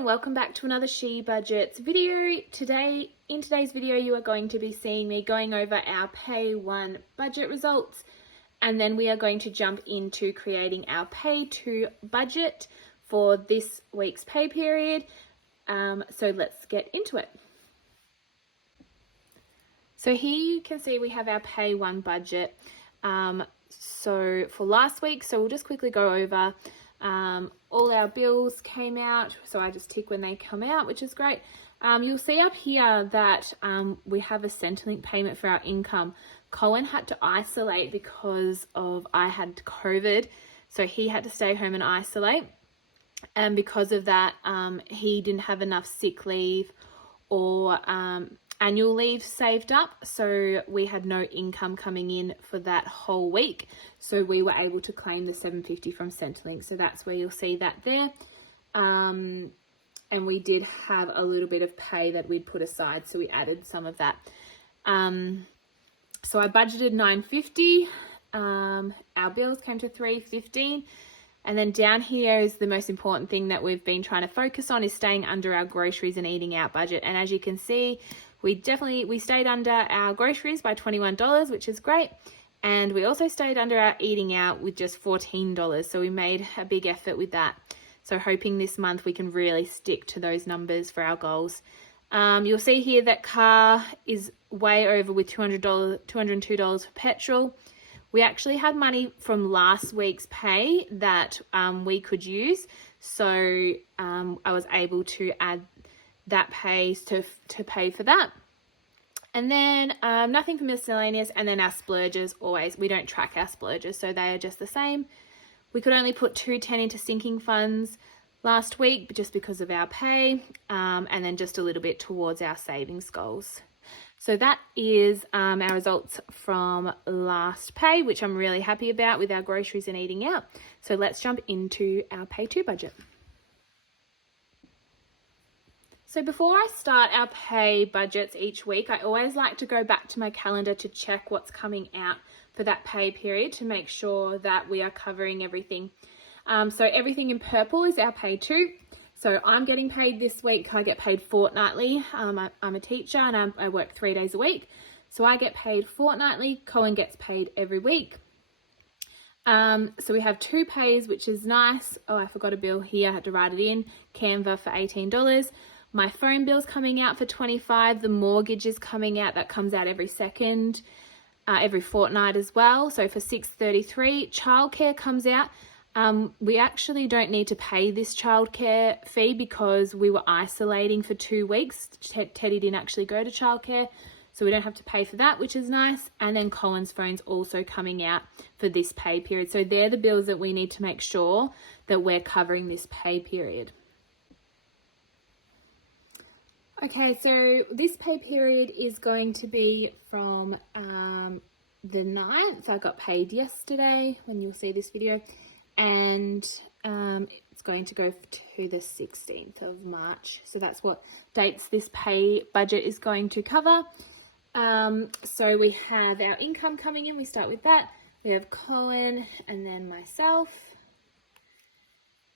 and welcome back to another She Budgets video. In today's video, you are going to be seeing me going over our Pay 1 budget results, and then we are going to jump into creating our Pay 2 budget for this week's pay period. So let's get into it. So here you can see we have our Pay 1 budget. So for last week, so we'll just quickly go over all our bills came out. So I just tick when they come out, which is great. You'll see up here that we have a Centrelink payment for our income. Cohen had to isolate because I had COVID, so he had to stay home and isolate. And because of that, he didn't have enough sick leave or annual leave saved up, so we had no income coming in for that whole week, so we were able to claim the $750 from Centrelink. So that's where you'll see that there. And we did have a little bit of pay that we'd put aside, so we added some of that. So I budgeted $950. Our bills came to $315. And then down here is the most important thing that we've been trying to focus on, is staying under our groceries and eating out budget. And as you can see, we stayed under our groceries by $21, which is great. And we also stayed under our eating out with just $14. So we made a big effort with that. So hoping this month we can really stick to those numbers for our goals. You'll see here that car is way over with $202 for petrol. We actually had money from last week's pay that we could use. So I was able to add that pay to pay for that. And then nothing for miscellaneous. And then our splurges, always, we don't track our splurges, so they are just the same. We could only put $210 into sinking funds last week just because of our pay, and then just a little bit towards our savings goals. So that is our results from last pay, which I'm really happy about with our groceries and eating out. So let's jump into our Pay 2 budget. So before I start our pay budgets each week, I always like to go back to my calendar to check what's coming out for that pay period to make sure that we are covering everything. So everything in purple is our Pay 2. So I'm getting paid this week. I get paid fortnightly. I'm a teacher and I work 3 days a week. So I get paid fortnightly. Cohen gets paid every week. So we have 2 pays, which is nice. Oh, I forgot a bill here. I had to write it in. Canva for $18. My phone bill's coming out for $25. The mortgage is coming out. That comes out every fortnight as well. So for $633. Childcare comes out. We actually don't need to pay this childcare fee because we were isolating for 2 weeks. Teddy didn't actually go to childcare, so we don't have to pay for that, which is nice. And then Cohen's phone's also coming out for this pay period. So they're the bills that we need to make sure that we're covering this pay period. Okay, so this pay period is going to be from the 9th. I got paid yesterday when you'll see this video. And it's going to go to the 16th of March. So that's what dates this pay budget is going to cover. So we have our income coming in. We start with that. We have Cohen and then myself.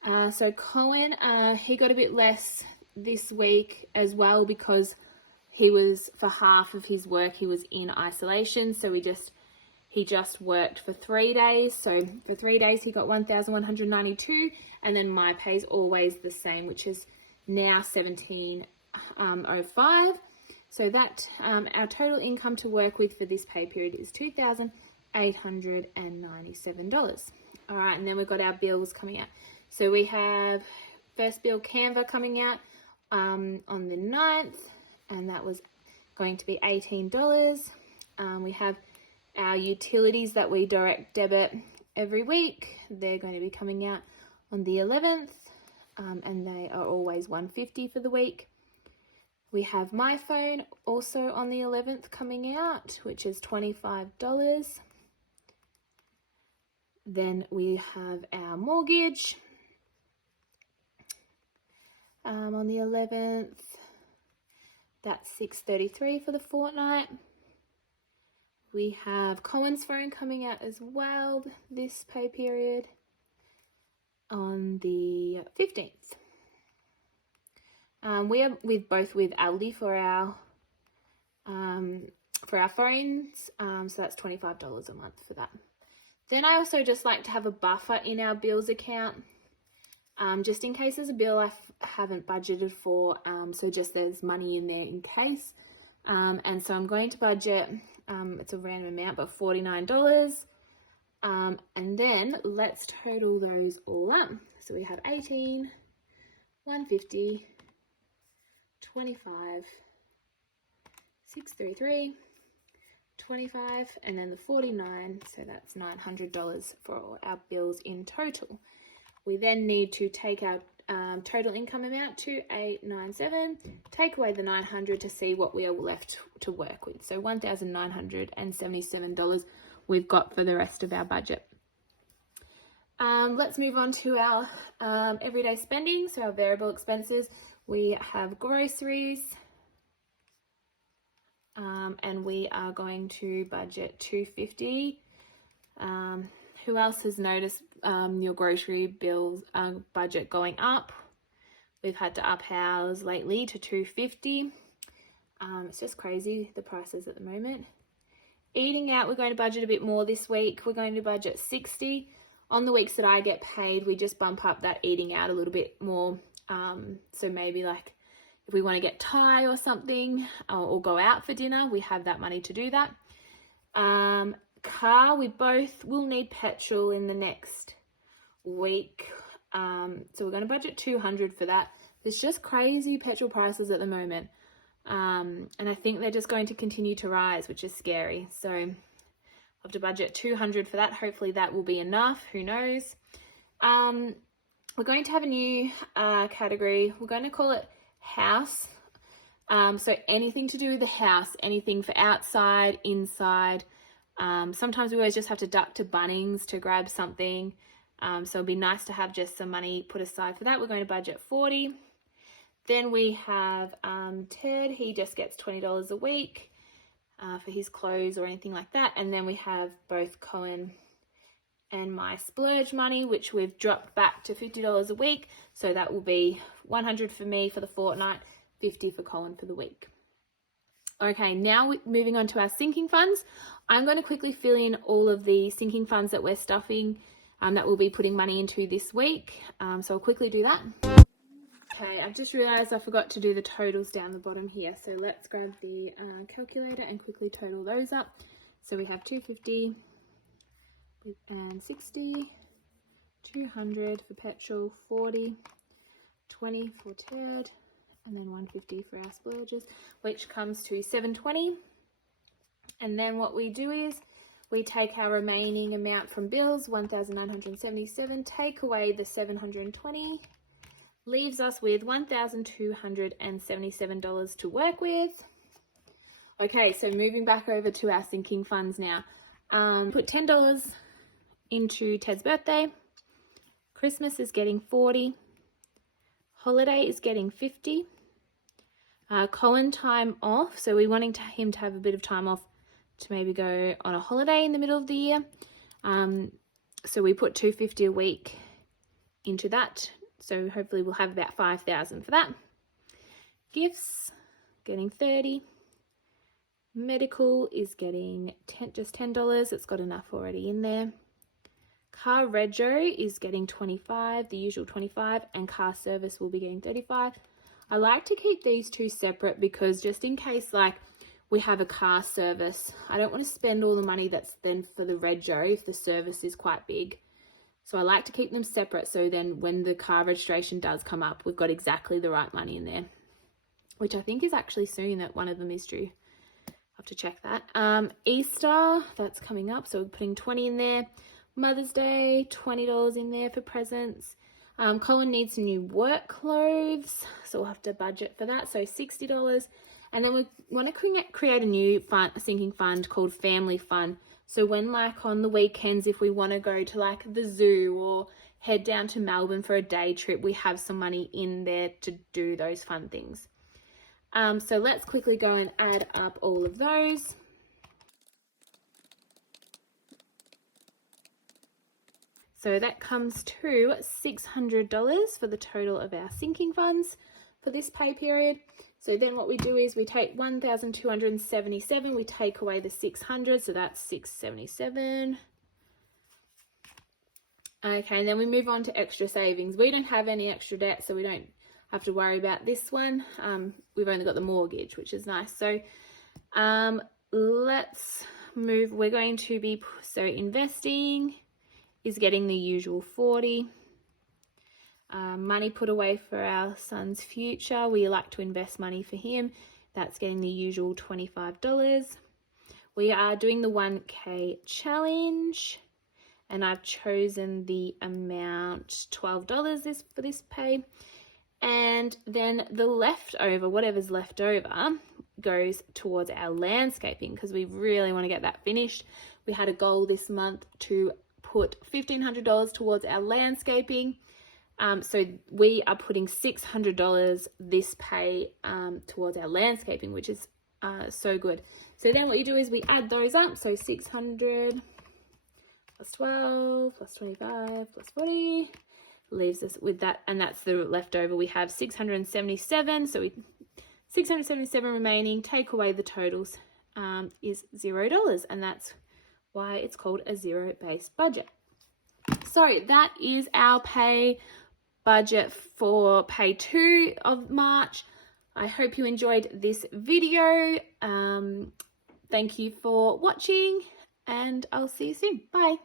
So Cohen, he got a bit less this week as well because for half of his work, he was in isolation. So he just worked for 3 days. So for 3 days, he got $1,192. And then my pay is always the same, which is now $1,705. So that our total income to work with for this pay period is $2,897. All right, and then we've got our bills coming out. So we have first bill Canva coming out on the 9th, and that was going to be $18. We have our utilities that we direct debit every week. They're going to be coming out on the 11th, and they are always $150 for the week. We have my phone also on the 11th coming out, which is $25. Then we have our mortgage on the 11th. That's $633 for the fortnight. We have Cohen's phone coming out as well this pay period on the 15th. We are with Aldi for our phones, so that's $25 a month for that. Then I also just like to have a buffer in our bills account, just in case there's a bill I haven't budgeted for, so just there's money in there in case. And so I'm going to budget, it's a random amount, but $49. And then let's total those all up. So we have 18, 150, 25, 633, 25, and then the 49, so that's $900 for all our bills in total. We then need to take our total income amount, 2897, take away the 900 to see what we are left to work with. So $1,977 we've got for the rest of our budget. Let's move on to our everyday spending. So our variable expenses, we have groceries, and we are going to budget $250. Who else has noticed your grocery bills budget going up? We've had to up ours lately to $250. It's just crazy, the prices at the moment. Eating out, we're going to budget a bit more this week. We're going to budget $60. On the weeks that I get paid, we just bump up that eating out a little bit more. So maybe like if we want to get Thai or something, or go out for dinner, we have that money to do that. Car, we both will need petrol in the next week. So we're going to budget $200 for that. There's just crazy petrol prices at the moment. And I think they're just going to continue to rise, which is scary. So I'll have to budget $200 for that. Hopefully that will be enough. Who knows? We're going to have a new category. We're going to call it house. So anything to do with the house, anything for outside, inside. Sometimes we always just have to duck to Bunnings to grab something. So it'd be nice to have just some money put aside for that. We're going to budget $40. Then we have Ted. He just gets $20 a week for his clothes or anything like that. And then we have both Cohen and my splurge money, which we've dropped back to $50 a week. So that will be $100 for me for the fortnight, $50 for Colin for the week. Okay, now moving on to our sinking funds. I'm going to quickly fill in all of the sinking funds that we're stuffing, that we'll be putting money into this week. So I'll quickly do that. Okay, I've just realised I forgot to do the totals down the bottom here. So let's grab the calculator and quickly total those up. So we have 250 and 60, 200 for petrol, 40, 20 for Ted, and then 150 for our splurges, which comes to 720. And then what we do is we take our remaining amount from bills, 1,977, take away the 720, leaves us with $1,277 to work with. Okay, so moving back over to our sinking funds now. Put $10 into Ted's birthday. Christmas is getting 40. Holiday is getting 50. Colin time off, so we're wanting him to have a bit of time off to maybe go on a holiday in the middle of the year. So we put $250 a week into that. So hopefully we'll have about $5,000 for that. Gifts, getting 30. Medical is getting just $10. It's got enough already in there. Car rego is getting 25, the usual 25, and car service will be getting 35. I like to keep these two separate because just in case like we have a car service, I don't want to spend all the money that's then for the rego if the service is quite big. So I like to keep them separate so then when the car registration does come up, we've got exactly the right money in there, which I think is actually soon that one of them is due. I'll have to check that. Easter, that's coming up, so we're putting 20 in there. Mother's Day, $20 in there for presents. Colin needs some new work clothes, so we'll have to budget for that, so $60. And then we want to create a new sinking fund called Family Fun. So when like on the weekends, if we want to go to like the zoo or head down to Melbourne for a day trip, we have some money in there to do those fun things. So let's quickly go and add up all of those. So that comes to $600 for the total of our sinking funds. for this pay period. So then what we do is we take 1,277, we take away the 600, so that's 677. Okay, and then we move on to extra savings. We don't have any extra debt, so we don't have to worry about this one. We've only got the mortgage, which is nice. So let's move. We're going to be, so investing is getting the usual 40. Money put away for our son's future. We like to invest money for him. That's getting the usual $25. We are doing the 1K challenge, and I've chosen the amount $12 for this pay. And then the leftover, whatever's left over, goes towards our landscaping because we really want to get that finished. We had a goal this month to put $1,500 towards our landscaping. So we are putting $600 this pay towards our landscaping, which is so good. So then what you do is we add those up. So 600 plus 12 plus 25 plus 40 leaves us with that, and that's the leftover. We have 677, so 677 remaining. Take away the totals is $0, and that's why it's called a zero-based budget. So that is our pay budget for pay 2 of March. I hope you enjoyed this video. Thank you for watching, and I'll see you soon. Bye.